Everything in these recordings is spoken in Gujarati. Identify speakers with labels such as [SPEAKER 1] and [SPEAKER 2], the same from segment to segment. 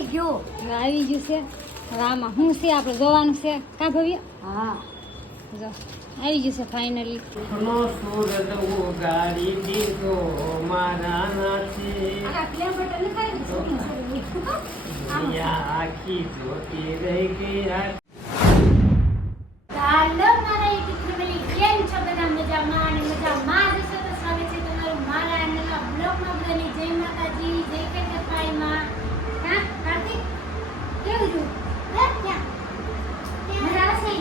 [SPEAKER 1] આવી ગયો.
[SPEAKER 2] આવી ગયું છે. હવે આમાં શું છે? આપણે જોવાનું છે. કા ભવ્ય?
[SPEAKER 1] હા.
[SPEAKER 2] જો આવી ગયું છે ફાઇનલી
[SPEAKER 3] આખી જોતી રહી ગઈ આ
[SPEAKER 1] હાલો મારા યુટ્યુબ ફેમિલી કેમ છો બધા મજામાં અને મજામાં જ હશો તો સ્વાગત છે તમારું મારા નવા બ્લોગમાં બધાની જય માતાજી જય કટકપાઈમાં હા કાર્તિક કેવું છું હે ક્યાં મજા આવશે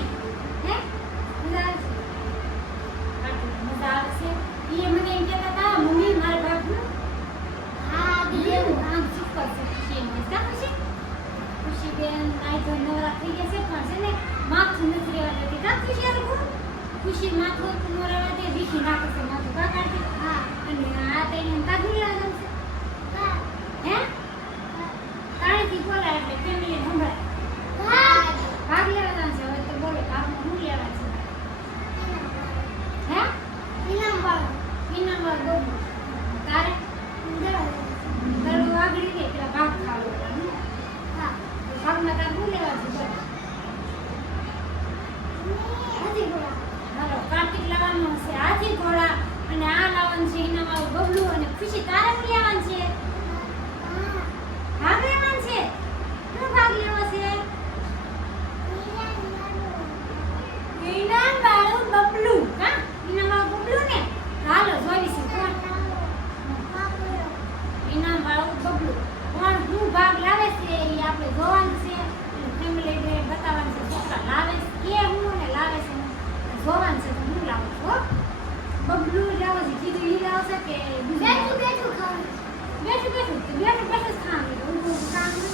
[SPEAKER 1] હે મજા આવશે કાર્તિક મજા આવશે ઈ મને એમ કહેતા હતા મમ્મી મારા બાપનું હા દેવું આમ સુપર છે ખુશી એમ કા ખુશી ખુશી બેન આઈ તો નવરા થઈ ગયા છે પણ છે ને માથું નથી રહેવા દેતી કા ખુશી આ લોકો ખુશી માથું તું રહેવા દે વીખી નાખે છે માથું કા કાઢી હા અને આ તેને કાઢી લેવા છે કા હે તાળીથી બોલાય એટલે ફેમિલી સંભળાય ભાગ લેવા જવાનું છે હવે તો બોલો ભાગમાં શું લેવા છે હે ઇનામ વાળો ઇનામ વાળો બોલો તારે તારું વાગડી દે પેલા ભાગ ખાવો હા ભાગમાં તાર શું લેવા છે બોલ હાથી ઘોડા હાલો કાર્તિક લાવવાનો છે હાથી ઘોડા અને આ લાવવાનું છે એના વાળું બબલું અને ખુશી તારે શું લેવાનું છે ભાગ લેવાનું છે શું ભાગ લેવો છે ઇનામ વાળું બબલું હા ઇનામ વાળું બબલું ને હાલો જોઈશું કોણ ઇનામ વાળું બબલું કોણ શું ભાગ લાવે છે એ આપણે જોવાનું છે ફેમિલી ને બતાવવાનું છે છોકરા લાવે છે કે હું ને લાવે છે જોવાનું છે તો હું લાવું છું. બબલું લાવો છે કીધું ઈ લાવશે કે બેઠું બેઠું ખાવું બેઠું બેઠું તો બેઠું બેઠું ખાવાનું. ઊભું ઊભું ખાવાનું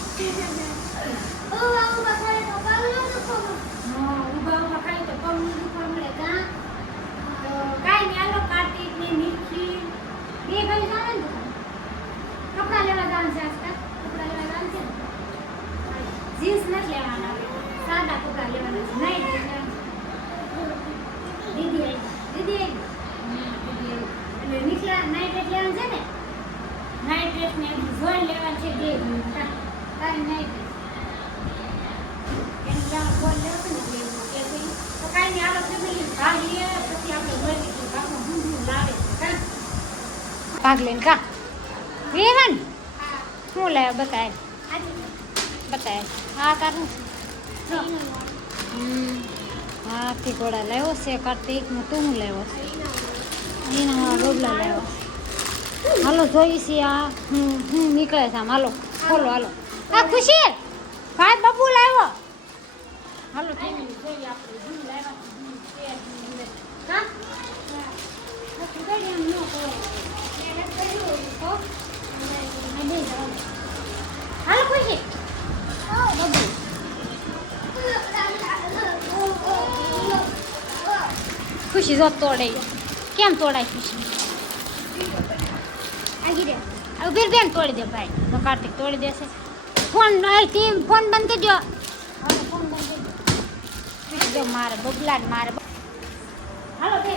[SPEAKER 1] ઊભા ઊભા ખાય તો પગલું દુખો હા ઊભા ખાય તો પગલું દુખવા મળે કાં તો કાંઈ નહીં હાલો કાર્તિક ને નિખી બે ભાઈ જાણે ને લેવા જવાનું છે આજકાલ કપડા લેવા જવાનું છે જીન્સ નથી લેવાના. સાદા કપડા લેવાના છે. નાઈટ દીદી આવી. દીદી આવી. આવી એટલે નીકળ્યા નાઈટ લેવાનું છે ને નાઈટ ડ્રેસ ને એમ લેવાનું છે બે તારી નાઈટ ડ્રેસ એમ ત્યાં બોલ લેવો ને એટલે કે તો કાંઈ નહીં હાલો ફેમિલી ભાગ લઈએ પછી આપણે જોઈ લઈએ ભાગમાં લાવે
[SPEAKER 2] ભાગ લઈને કા? રેવન શું લાવ્યો બતાય. બતાય. હા તારું. હમ. હાથી ઘોડા લાવ્યો છે કાર્તિક ને તું હું લાવ્યો છે. એના રોબલા લાવ્યો હાલો જોઈ છે આ હું હું નીકળે છે આમ. હાલો બોલો હાલો. આ ખુશી ભાઈ બબુ લાવ્યો. હાલો.
[SPEAKER 1] હાલો ખુશી બબુ
[SPEAKER 2] ખુશી જો તોડે કેમ તોડાય ખુશી?
[SPEAKER 1] આગી રે.
[SPEAKER 2] હવે બેન તોડી દે ભાઈ. તો કાર્તિક તોડી દેશે. ફોન ટીમ ફોન બંધ કરજો.
[SPEAKER 1] ફોન બંધ કરી દો.
[SPEAKER 2] ખુશી જો મારે બબલા મારે
[SPEAKER 1] હાલો બે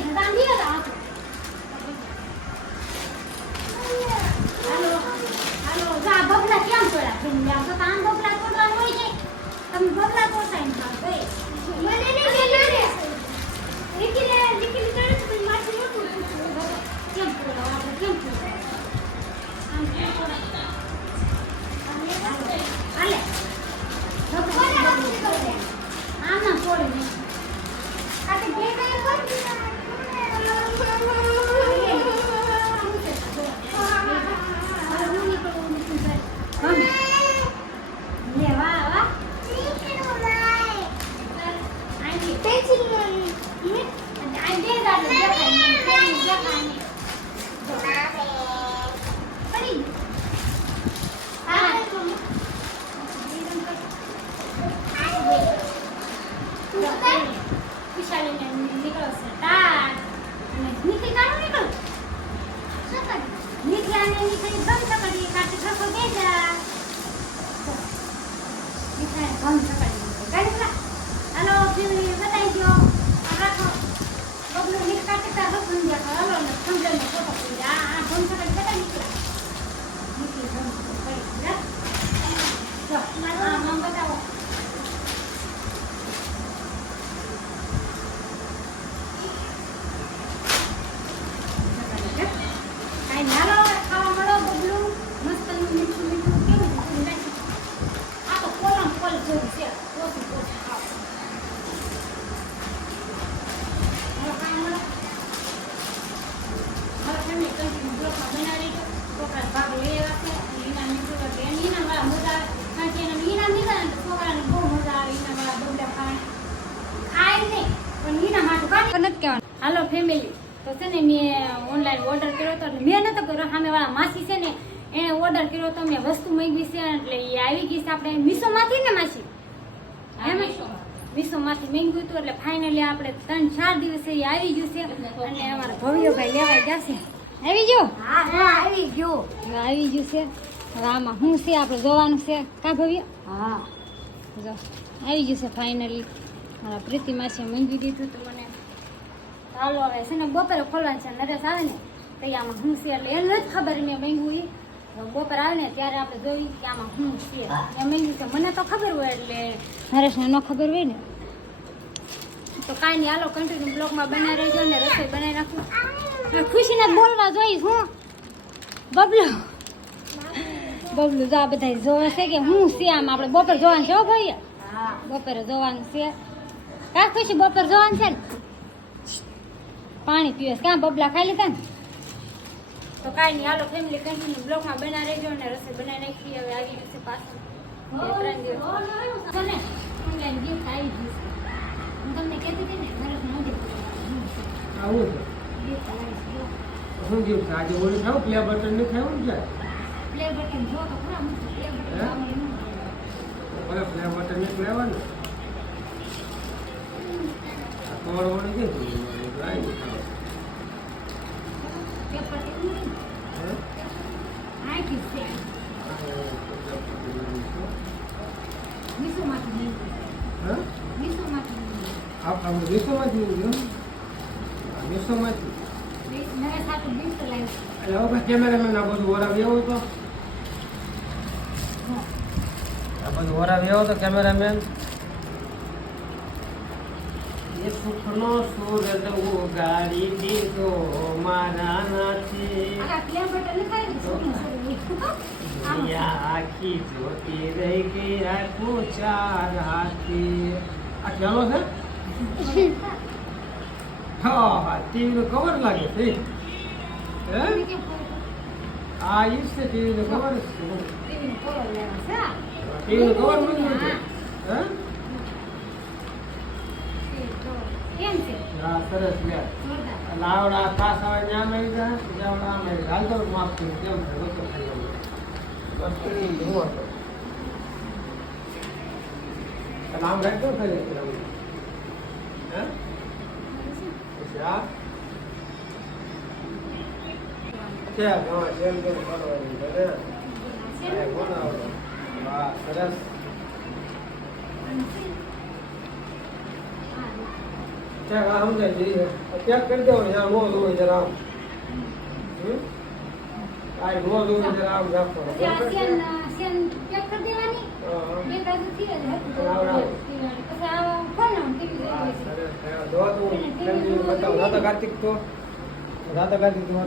[SPEAKER 1] Bye. કાઢી
[SPEAKER 2] નથી કહેવાનું.
[SPEAKER 1] હાલો ફેમિલી તો છે ને મેં ઓનલાઈન ઓર્ડર કર્યો હતો મેં નતો કર્યો. સામે વાળા માસી છે ને એણે ઓર્ડર કર્યો તો મેં વસ્તુ મંગાવી છે એટલે એ આવી ગઈ છે. આપણે મીસોમાંથી ને માસી? એમ મીશોમાંથી. મંગ્યું હતું એટલે ફાઇનલી આપણે ત્રણ ચાર દિવસે એ આવી ગયું છે. અને અમારા ભવ્યભાઈ લેવા ગયા છે.
[SPEAKER 2] આવી ગયો?
[SPEAKER 1] હા હા આવી ગયો.
[SPEAKER 2] આવી ગયું છે. હવે આમાં શું છે? આપણે જોવાનું છે. કા ભવ્ય?
[SPEAKER 1] હા.
[SPEAKER 2] જો આવી ગયું છે ફાઇનલી મારા પ્રીતિ માસી મંગી દીધું તો મને.
[SPEAKER 1] ચાલો હવે છે ને બપોરે ખોલવાનું છે નરેશ આવે ને તો આમાં શું છે એટલે એને નથી ખબર મેં માંગ્યું એ બપોર આવે ને ત્યારે આપણે જોયું કે આમાં હું છે મેં માંગ્યું છે મને તો ખબર હોય એટલે
[SPEAKER 2] નરેશને ન ખબર હોય ને.
[SPEAKER 1] તો કાંઈ નહીં હાલો કન્ટિન્યુ બ્લોગમાં બનાવી રહેજો ને રસોઈ બનાવી નાખું
[SPEAKER 2] ખુશીને બોલવા જોઈશ હું. બબલો. બબલું જો આ બધા જોવે છે કે હું છે આમ આપણે બપોર જોવાનું છે હો ભાઈ.
[SPEAKER 1] હા.
[SPEAKER 2] બપોરે જોવાનું છે. કા ખુશી બપોર જોવાનું છે ને? પાણી પીવે ક્યાં કાં બબલા ખાઈ લીધા ને?
[SPEAKER 1] તો કાંઈ નહીં. હાલો ફેમિલી કન્ટિન્યુ બ્લોકમાં બનાવી રહેજો ને રસોઈ બનાવી નાખી. હવે આવી જશે છે પાછું. બે ત્રણ દિવસ. છે ઓનલાઈન ગિફ્ટ આવી ગયું હું તમને કહેતી હતી ને નરેશ મોદી
[SPEAKER 3] આવું છે?
[SPEAKER 1] ગિફ્ટ આવી છે
[SPEAKER 3] શું ગયું છે? આજે ઓલું ખાવું પ્લે બટન ને ખાવું ને
[SPEAKER 1] પ્લે બટન જો તો ખરા હું પ્લે બટન
[SPEAKER 3] ભલે પ્લે બટન નહીં લેવાનું. આ કવર વળી ગયું. કેમેરામેન આ બધું ઓરાવી આવો તો આ બધું વરાવી આવો તો કેમેરામેન એ સુખનો સૂરજ ઉગાડી દીધો મારા નાથી. આખી જોતી રહી ગઈ આખું ચાર હાથી. આ ચાલો છે? હા હા ટીવી નું કવર લાગે છે આ ઈ છે ટીવી નું કવર છે ટીવી નું. કવર મૂકી હે?
[SPEAKER 1] કેમ છે?
[SPEAKER 3] હા સરસ લે લાવડા ખાસ આવે ત્યાં મળી જાય જાવડા આમ મળી હાલ તો માફ કર્યું કેમ છે? તો કેમ ખાઈ લઈ હે? ક્યાં ગાવા જેમ તેમ કરવાની સરસ. ક્યાંક આ સમજાય જઈએ. ક્યાંક કરી દેવાનું જ્યાં નો હોય જરા આમ. આ નો જોવે જરા આમ રાખવાનું.
[SPEAKER 1] પછી આ
[SPEAKER 3] બરાબર છે?
[SPEAKER 1] સેન સેન પેક કરી દેવાની?
[SPEAKER 3] હા.
[SPEAKER 1] બે બાજુ થી જ હતું.
[SPEAKER 3] બરાબર.
[SPEAKER 1] પછી આ ફોન ટીવી
[SPEAKER 3] વાહ,
[SPEAKER 1] જોઈએ છે.
[SPEAKER 3] સરસ થયો. જો તું રાધા કાર્તિક તો? રાધા કાર્તિક
[SPEAKER 1] હોય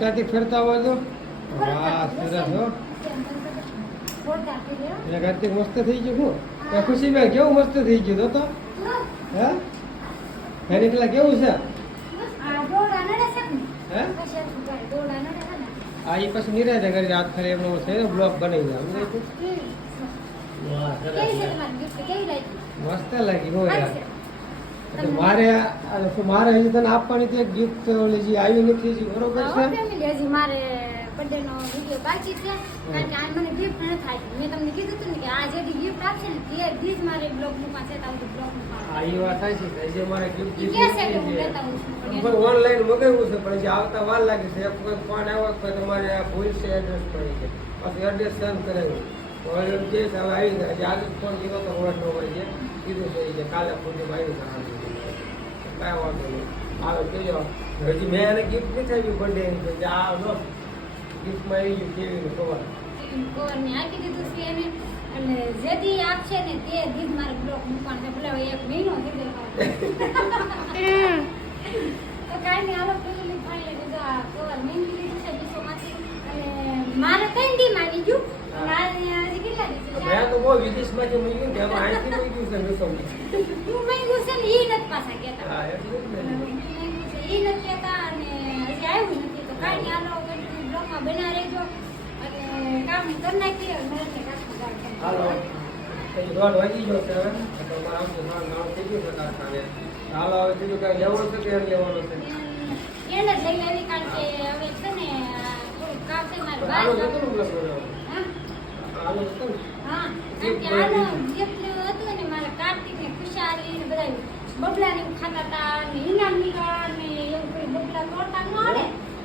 [SPEAKER 3] કાર્તિક ફેરતા હોય તો? વાહ સરસ હો.
[SPEAKER 1] હો.
[SPEAKER 3] કાર્તિક મસ્ત થઈ ગયું શું એ ખુશીભાઈ કેવું મસ્ત થઈ ગયું તો તો હે એની પેલા કેવું છે
[SPEAKER 1] આ?
[SPEAKER 3] હે એ પછી નિરાતે કરી હાથ ખાલી એમનો છે ને બ્લોક બનાવી દે? મસ્ત લાગી હો યાર
[SPEAKER 1] સારી છે?
[SPEAKER 3] એટલે મારે મારે હજી તને આપવાની તે ગિફ્ટ ઓલી જે આવી નથી બરોબર છે
[SPEAKER 1] મારે birthday વીડિયો બાકી છે. કારણ કે આ મને ગિફ્ટ ન થાય મેં તમને કીધું હતું ને કે આ જે ગિફ્ટ આપશે ને તે દીજ મારે બ્લોગ મૂકવા છે, તો બ્લોગ મૂકવા.
[SPEAKER 3] એ વાત થાય છે. કે જે મારે ગિફ્ટ
[SPEAKER 1] છે હું લેતા આવું છું, પણ
[SPEAKER 3] પણ ઓનલાઈન મગાવ્યું છે પણ જે આવતા વાર લાગે છે એક વખત ફોન આવ્યો તો તમારે આ ભૂલ છે એડ્રેસ પડી છે. પછી એડ્રેસ સેન્ડ કરાવ્યું. હવે એમ કે હવે આવી ગયા. આજે આજે ફોન કીધો તો ન હોય છે. કીધું છે કાલે ફોનમાં આવી કાંઈ વાંધો નહીં. આવે કહેજો હજી મેં એને ગિફ્ટ નથી આપ્યું બર્થડે આ ગિફ્ટમાં આવી ગયું કેવીનું કવર
[SPEAKER 1] કવર મેં આપી દીધું છે એને. એટલે જે દી આપશે ને તે દી મારે બ્લોક મૂકવાનો છે. ભલે એક મહિનો ગયો. તો કાંઈ નહીં, હાલો family finally દીધો આ કવર મેં લીધું છે મીશોમાંથી. અને મારે કઈ દી માની ગયું. અને?
[SPEAKER 3] મેં તો બહુ વિદેશમાંથી મૂક્યું ને એમાં અહીંથી મૂક્યું છે.
[SPEAKER 1] હું ને ઈ નથી પાછા કહેતા.
[SPEAKER 3] હા એટલે જ ને.
[SPEAKER 1] ઈ નથી કહેતા અને હજી આવ્યું નથી તો કાંઈ નહીં, હાલો બન્યા રહેજો. કરી નાખીએ કાઢતું
[SPEAKER 3] હાલો. દોઢ વાગી ગયો છે. તો આમ તો મારું નામ થઈ ગયું કારખાને હાલો હવે બીજું કાંઈ લેવાનું છે કે એમ લેવાનું છે
[SPEAKER 1] એને જ લઈ લેવી કારણ કે હવે છે ને થોડું કામ છે મારે બહાર હા?
[SPEAKER 3] હાલો
[SPEAKER 1] હા, કારણ કે આનો લેવું હતું ને મારા કાર્તિક ને ખુશાલી ને બધા બબલા ને એવું ખાતા હતા ને ઈનામ નીકળ્યા ને એવું કોઈ બબલા તોડતા ન આવે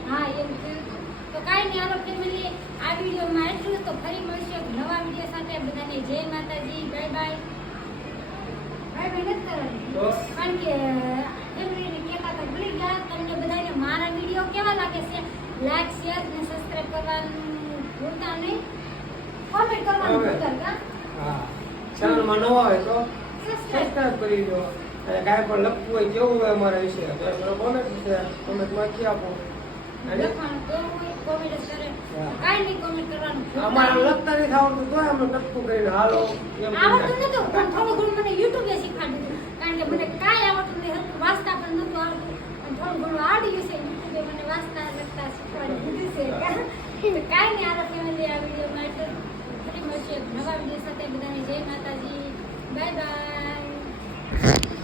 [SPEAKER 1] હા એવું થયું હતું. તો કાંઈ નહીં હાલો ફેમિલી આ વિડીયોમાં એટલું તો ફરી મળશે નવા વીડિયો સાથે. બધાને જય માતાજી બાય બાય. બાય બાય નથી કરવાની. કારણ કે એમની કહેતા તો ભૂલી ગયા. તમને બધાને મારા વીડિયો કેવા લાગે છે? લાઈક શેર અને સબસ્ક્રાઇબ કરવાનું ભૂલતા નહીં. કોમેન્ટ કરવાનું ભૂલતા
[SPEAKER 3] હા. ચેનલમાં નવા હોય તો
[SPEAKER 1] સબસ્ક્રાઇબ
[SPEAKER 3] કરી દો. અને કાંઈ પણ લખવું હોય કેવું હોય અમારા વિશે. તો તમે કોમેન્ટ છે કોમેન્ટમાં કી આપો.
[SPEAKER 1] લખવાનું તો હોય કોમેન્ટ કરે. કાંઈ નહીં કોમેન્ટ કરવાનું?
[SPEAKER 3] અમારે
[SPEAKER 1] નહીં.
[SPEAKER 3] લખતા નથી આવડતું તોય અમે લખતું કરીને હાલો.
[SPEAKER 1] આવડતું નતું પણ થોડું ઘણું મને યુટ્યુબે શીખવાડ્યું કારણ કે મને કાંઈ આવડતું હરખું વાંચતા પણ નતું આવડતું. પણ થોડું ઘણું આવડી ગયું છે યુટ્યુબે મને વાંચતા લખતા શીખવાડી દીધું છે. કાંઈ નહીં આ ફેમિલી આ વિડીયોમાં એટલે ફરી મળશે નવા વીડિયો સાથે. બધાને જય માતાજી. Bye bye.